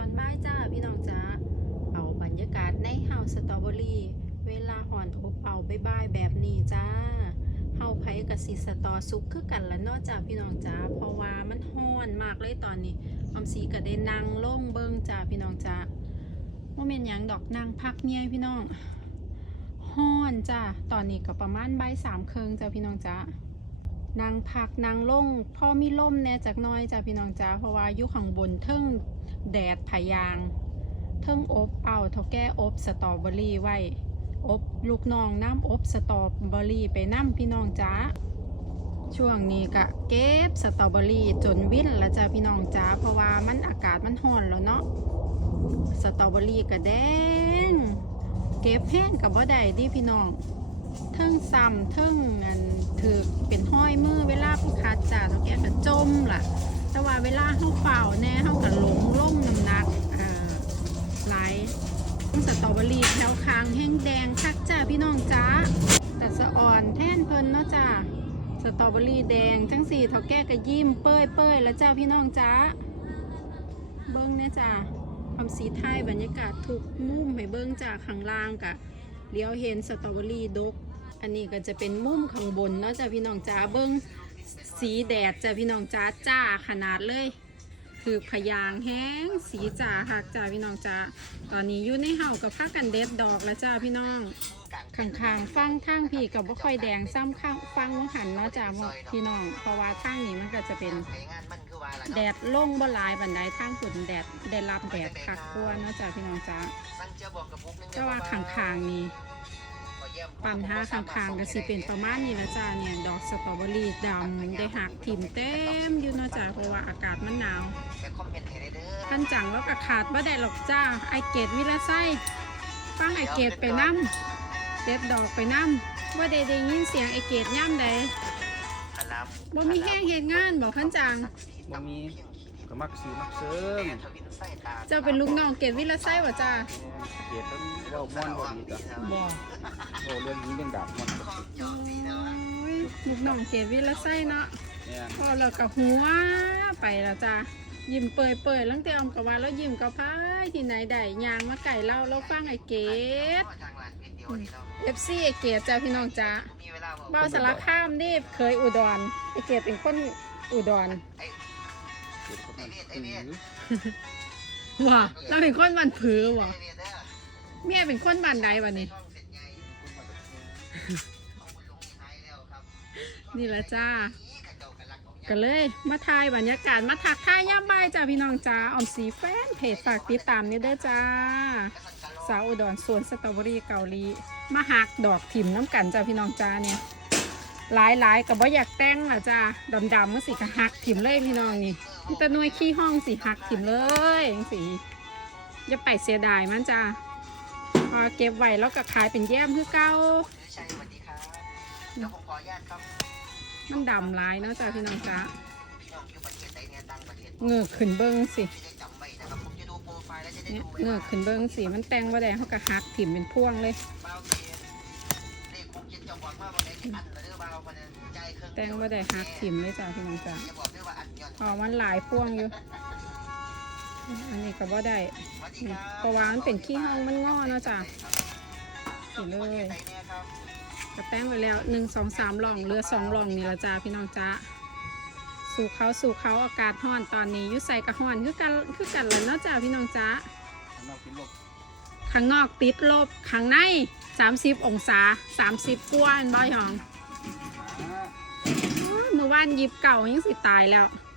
ตอนบ่ายจ้าพี่น้องจ้าเอาบรรยากาศในเฮาสตรอเบอรี่ เวลาห่อนอบเอาบ่ายแบบนี้จ้าเฮาไผกับสิสตอสุกคือกันละนาะจ้าพี่น้องจ้าเพราะว่ามันฮ้อนมากเลยตอนนี้ออมสีก็ได้นั่งล่งเบิ่งจ้าพี่น้องจ้าว่าแม่นยังดอกนางพักเมียพี่น้องฮ้อนจ้าตอนนี้ก็ประมาณใบสามเคงจ้าพี่น้องจ้านางพักนางล่งพ่อมีล่มแน่จักน้อยจ้าพี่น้องจ้าเพราะว่าอยู่ข้างบนเทิง แดดพะยางเทิงอบเอาเท่าแก่อบสตรอเบอรี่ไว้ อบลูกน้องน้ำอบสตรอเบอรี่ไปน้ำพี่น้องจ้าช่วงนี้ก็เก็บสตรอเบอรี่จนวิ่นแล้วจ้าพี่น้องจ้าเพราะว่ามันอากาศมันร้อนแล้วเนาะสตรอเบอรี่ก็แดง เก็บแห้งกับบ่ได้ดิพี่น้องเทิงซ้ำเทิงอันถือเป็นห้อยมือเวลาผู้ค้าจ่าเท่าแก่ก็จมล่ะ แต่ว่าเวลาเฮาเฝ้าแน่เฮาก็หลงล่มน้ำหนักอ่าหลายต้องสตรอเบอรี่แถวคางแห้งแดงคักจ้าพี่น้องจ้าแต่สะอ่อนแท่นเพลินเนาะจ้าสตรอเบอรี่แดงจังสี่เท่าแก่ก็ยิ้มเป้ยเป้ยแล้วเจ้าพี่น้องจ้าเบิ้งเนี่ยจ้าความสีไทยบรรยากาศทุกมุมให้เบิ้งจากข้างล่างกะเลี้ยวเห็นสตรอเบอรี่ดก อันนี้ก็จะเป็นมุมข้างบนเนาะจ้าพี่น้องจ้าเบิ้ง สีแดดจ้ะพี่น้องจ้าจ้าขนาดเลย คือพยางแห้งสีจ้าค่ะจ้าพี่น้องจ้าตอนนี้อยู่ในเห่ากับผ้ากันเด็ดดอกแล้วจ้าพี่น้องข้างๆฟังทางพี่กับว่าค่อยแดงซ้ำข้างฟังว่าหันเนาะจ้าพี่น้องเพราะว่าทางนี้มันก็จะเป็นแดดล่งบ่ลายบันไดทางฝุ่นแดดได้รับแดดคักกลัวเนาะจ้าพี่น้องจ้าก็ว่าข้างๆนี้ ปัญหาข้างๆก็สิเป็นประมาณนี้ละจ้าเนี่ยดอกสตรอเบอรี่ดำได้หักถิ่มเต็มอยู่เนาะจ้าเพราะว่าอากาศมันหนาวท่านจังแล้วก็ขาดบ่ได้หรอกจ้าไอเกตวิลาไส้ฟังไอเกตไปน้ำเด็ดดอกไปน้ำว่าได้ได้ยินเสียงไอเกตย่ำใดบ่มีแห้งเหตุงานบอกท่านจังบ่มี ก็มักซื้อมักเสริมเจ้าเป็นลูกน้องเกตวิลาไส้บ่จ้าเกียรติเว้าม่วนบ่ดีจ้ะบ่โอ้เรื่องนี้เรื่องดาบม่วนโอ้ยลูกน้องเกตวิลาไส้เนาะเนี่ยพอเรากับหัวไปแล้วจ้ายิ้มเปยเปยๆลังเตอมกับว่าแล้วยิ้มกับพายที่ไหนได้ยางมาไก่เล่าเราฟังไอเกดเอฟซีไอเกดจ้าพี่น้องจ้าเบ้าสารข้ามนี่เคยอุดรไอเกดเป็นคนอุดร เกียรติคนนั้นถือว่ะเราเป็นคนบันผือว่ะเมียเป็นคนบันใดวะนี่นี่ละจ้าก็เลยมาถ่ายบรรยากาศมาถักท่ายย่ามบ่ายจ้าพี่น้องจ้าออมสีแฟนเพจฝากติดตามนี่เด้อจ้า สาวอุดรสวนสตรอเบอรี่เกาหลีมาหักดอกถิ่มน้ำกันจ้าพี่น้องจ้าเนี่ย หลายหลายๆกับว่าอยากแต่งล่ะจ้าดำดำมันสิกะหักถิ่มเลยพี่น้องนี่มันแตะนวยขี้ห้องสิหักถิ่มเลยจังสิอย่าไปเสียดายมันจ้าพอเก็บไว้แล้วก็ขายเป็นแย้มคือเก่าชัยสวัสดีครับเดี๋ยวผมขออนุญาตครับมันดำหลายเนาะจ้าพี่น้องจ้าพี่น้องอยู่ประเทศใดเนี่ยต่างประเทศเงือกขึ้นเบิ้งสิจะได้จำไว้นะครับผมจะดูโปรไฟล์แล้วจะได้เนี่ยดูไว้เงือกขึ้นเบิ้งสีมันแต่งว่าแดงเขาก็หักถิ่มเป็นพ่วงเลย แล้วเด้อเบาคนนั้นใจเครื่องแต่งว่าได้หักถิ่มเลยจ้าพี่น้องจ้าจะบอกด้วยว่าอันย้อนอ๋อมันหลายพ่วงอยู่ อันนี้ก็บ่ได้สวัสดีนี่ครับเพราะว่ามันเป็นขี้ห้องมันงอเนาะจ้ะสิเลยประทศใดเนี่ยครับก็แต่งไปแล้วหนึ่งสองสามหล่องเหลือสองหล่องนี่ละจ้าพี่น้องจ้าสู่เขาสู่เขาอากาศร้อนตอนนี้อยุใส่กระห้อนคือกันคือกันแล้วเนาะจ้าพี่น้องจ้า ข้างนอกกินลบข้างนอกติดลบข้างใน 30 องศา 30กว่าอันบ่อยหองอ่าโอ้ยมือว่านหยิบเก่ายังสิตายแล้วส